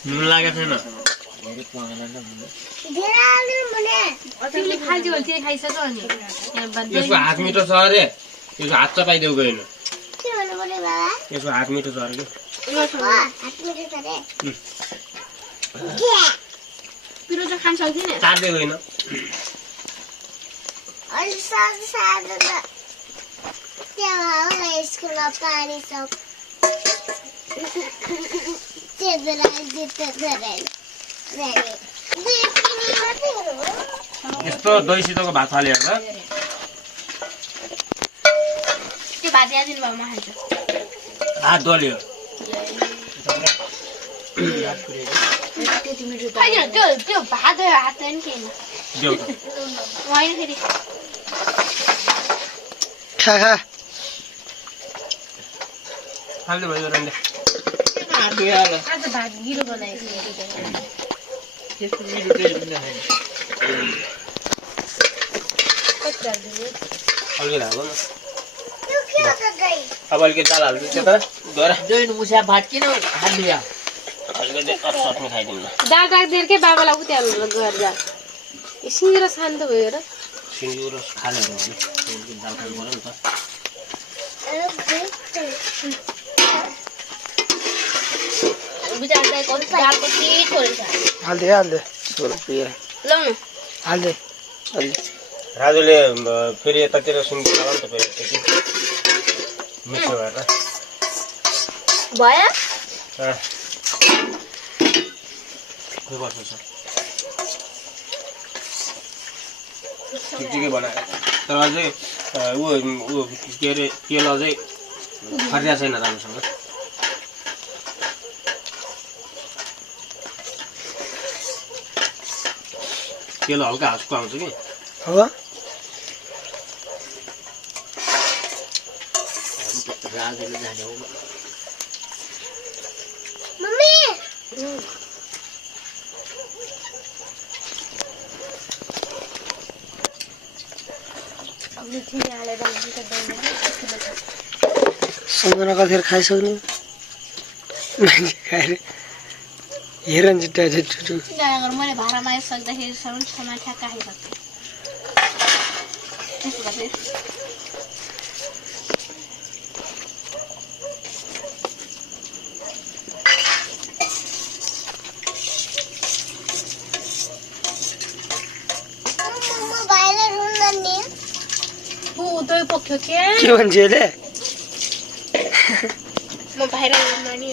नुन लागेको छैन तिमीले खाइदियो भने तिमी खाइसक अनि यसको हात मिठो छ अरे यसको हात चपाइदेऊ गएन यसको हात मिठो छ अरे पिरो चाहिँ खान सक्दिन चाट्दै गएन यस्तो दहीसितको भात हालेर त्यो भात यादिनु भयो म खान्छु हात दल्यो होइन त्यो भात हात नि केही देऊ त होइन फेरि खा खा हाल्नु भयो रन्डे आज भात गिलो बनाएको अलिकति हाल्नु न अब अलिकति चाल हाल्छु त्यो त गएर दोइन मुसा भात किन हालिया अलिकति सट्नी खाइदिउँ न दाल राखिदिएर के बाबालाई उति गएर जा सिँगेर शान्त भयो र सिन्की र खाने हो भने दाल खानु पर्यो नि त हाल्दे सोल प्रिय हाल्दे राजुले फेरि यतातिर सिन्की खाला नि त फेरि त्यति मिठो भएर भयो के गर्छ ठिकै बनायो तर अझै ऊ के अरे तेल अझै फरिया छैन राम्रोसँग तेल हल्का हाँसको आउँछ कि हो राजुले जाने हो मम्मी सम्झना कतिखेर खाइसक्नु मान्छे खाएर हेर नि टुटु मैले भाडामा आइसक्दाखेरि सामान ठ्याक्क खाइसक्थेँ पक्यो के भन्छ यसले म बाहिर नानी